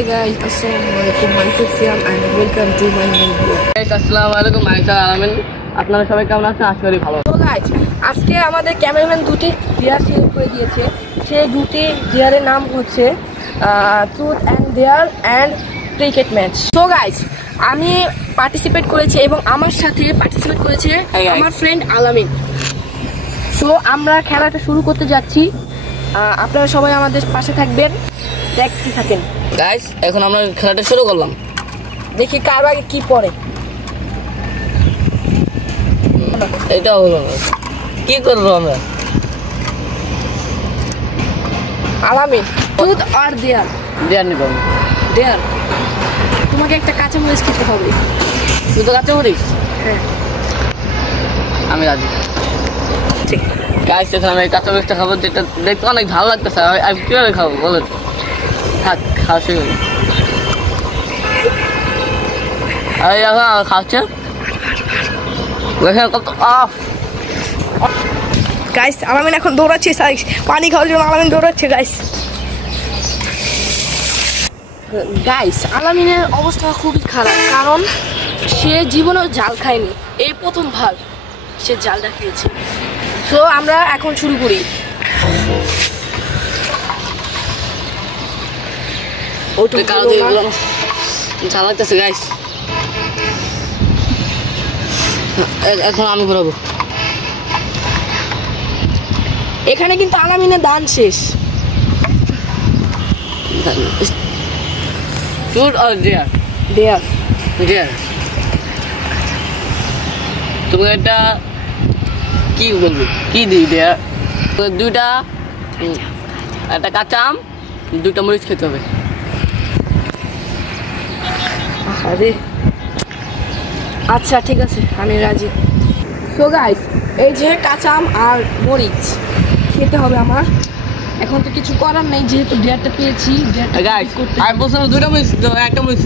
Hey guys, Assalamualaikum. Myself Siam and welcome to my new video. Guys, Assalamualaikum. myself Alamin. আপনারা সবাই কেমন আছেন? আশা করি ভালো। So guys, আজকে আমাদের ক্যামেরাম্যান দুটি ডিয়ার সিলেক্ট করে দিয়েছে। সেই দুটি ডিয়ারের নাম হচ্ছে truth and dare and cricket match. So guys, আমি পার্টিসিপেট করেছি এবং আমার সাথে পার্টিসিপেট করেছে আমার ফ্রেন্ড আলামিন। সো আমরা খেলাটা শুরু করতে যাচ্ছি। আপনারা সবাই আমাদের পাশে থাকবেন, দেখতে থাকেন। গাইস, এখন আমরা খেলাটা শুরু করলাম। দেখি কার আগে কি পড়ে। এটা হলো কি করবো আমরা? আলামিন, ট্রুথ অর ডেয়ার? ডেয়ার নিব। ডেয়ার। তোমাকে একটা কাঁচামরিচ খেতে হবে। শুধু কাঁচামরিচ? হ্যাঁ। আমি রাজি। ঠিক। গাইস, এখন আমি কাঁচামরিচটা খাবো, যেটা দেখতে অনেক ভালো লাগতেছে। আমি কিভাবে খাবো বলেন? থাক, খাওয়া শুরু করি। আর এখন খাচ্ছে গাইস, আলামিন এখন দৌড়াচ্ছে, পানি খাওয়ার জন্য আলামিন দৌড়াচ্ছে। গাইস, আলামিনের অবস্থা খুবই খারাপ, কারণ সে জীবনেও জাল খায়নি, এই প্রথমবার সে জালটা খেয়েছে। তো আমরা এখন শুরু করি। ঝাল লাগতেছে গাইস। এখন আমি ঘুরাবো। এখানে কিন্তু আলামিনের দান শেষ। Truth or dare? Dare. Dare. তুমি এটা কি বলবো, কি দিই? ডেয়ার দুইটা, একটা কাঁচা আম, দুইটা মরিচ খেতে হবে। আরে আচ্ছা, ঠিক আছে, আমি রাজি। সো গাইস, এই যে কাঁচা আম আর মরিচ খেতে হবে আমার। এখন তো কিছু করার নেই, যেহেতু ডেয়ারটা পেয়েছি। গাইস, আমি বলছিলাম দুইটা মরিচ, একটা মরিচ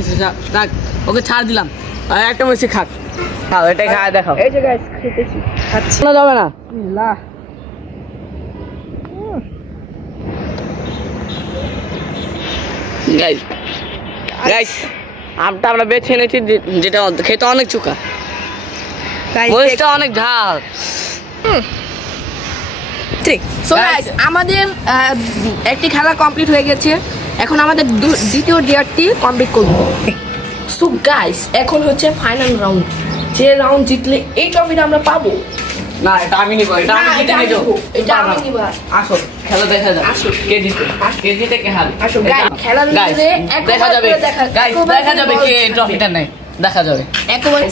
থাক, ওকে ছাড় দিলাম। আর একটা মরিচ খাক, খাও, এটাই খাওয়া দেখাও। এই যে গাইস, খেতেছি, খাচ্ছি। না যাবে না। লা গাইস, গাইস, আমটা আমরা বেছে এনেছি, যেটা খেতে অনেক চুকা, মরিচটা অনেক ঝাল। ঠিক। সো গাইস, আমাদের একটি খেলা কমপ্লিট হয়ে গেছে। এখন আমাদের দ্বিতীয় ডেয়ারটি কমপ্লিট করব। সো গাইস, এখন হচ্ছে ফাইনাল রাউন্ড। যে রাউন্ড জিতলে এই ট্রফিটা আমরা পাবো। না, এটা আমি নিব, এটা আমি জিতে নিব। এটা আমি নিব। আসো, খেলা দেখা যাক। আসো, কে জিতে, কে জিতে, কে হারে। আসো গাইস, খেলার ভিতরে দেখা যাবে। গাইস, দেখা যাবে কে ট্রফিটা নেয়, দেখা যাবে। একবার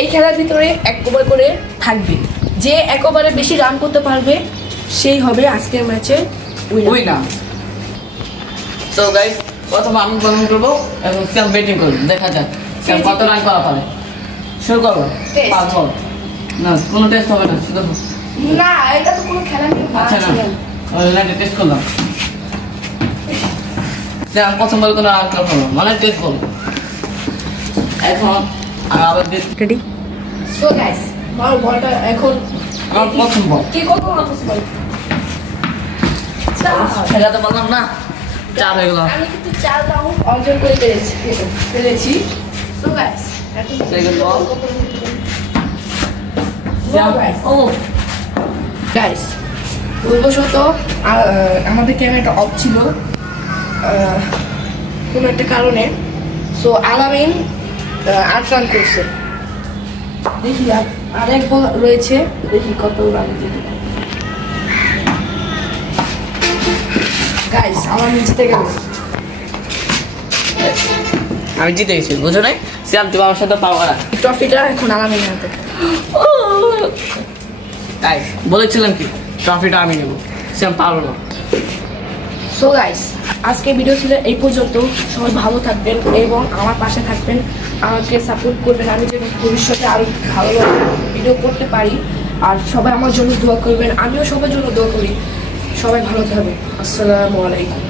এই খেলার ভিতরে এক ওভার করে থাকবে। যে এক ওভারে বেশি রান করতে পারবে সেই হবে আজকের ম্যাচে উইনার। সো গাইস, প্রথমে আমি বলিং করব, এবং সিয়াম ব্যাটিং করব। দেখা যাক সিয়াম কত রান করা পারে। শুরু করব। 5 বল। না, কোনো টেস্ট হবে না, শুধু না, এটা তো কোনো খেলা নেই। আচ্ছা, না অলরেডি টেস্ট করলাম। সিয়াম প্রথম বল কোনো রান করা হলো, মানে টেস্ট করব। এখন আবার রেডি। সো গাইস, আমার বলটা এখন আমার প্রথম বল। কি কত মারছিস বল? এটা তো বললাম না, 4 হয়ে গেল। আমি কিন্তু 4 রাউন্ড অর্জন করে ফেলেছি। সো গাইস, এখন সেকেন্ড বল। ও গাইস, ভুলবশত আমাদের ক্যামেরাটা অফ ছিল কোনো একটা কারণে। সো আলামিন 8 রান করছে। দেখি আরেক বল রয়েছে, দেখি কত রান জিতে। গাইস, আলামিন জিতে গেল। আমি জিতে গেছি, বুঝো নাই? সিয়াম, তুমি আমার সাথে পারবা না। ট্রফিটা এখন আলামিন হাতে। গাইস, বলেছিলাম কি ট্রফিটা আমি নেব, সিয়াম পারবো না। সো গাইস, আজকে ভিডিও ছিল এই পর্যন্ত। সবাই ভালো থাকবেন এবং আমার পাশে থাকবেন, আমাকে সাপোর্ট করবেন। আমি যেন ভবিষ্যতে আরও ভালোভাবে ভিডিও করতে পারি। আর সবাই আমার জন্য দোয়া করবেন, আমিও সবার জন্য দোয়া করি। সবাই ভালো থাকবেন। আসসালামু আলাইকুম।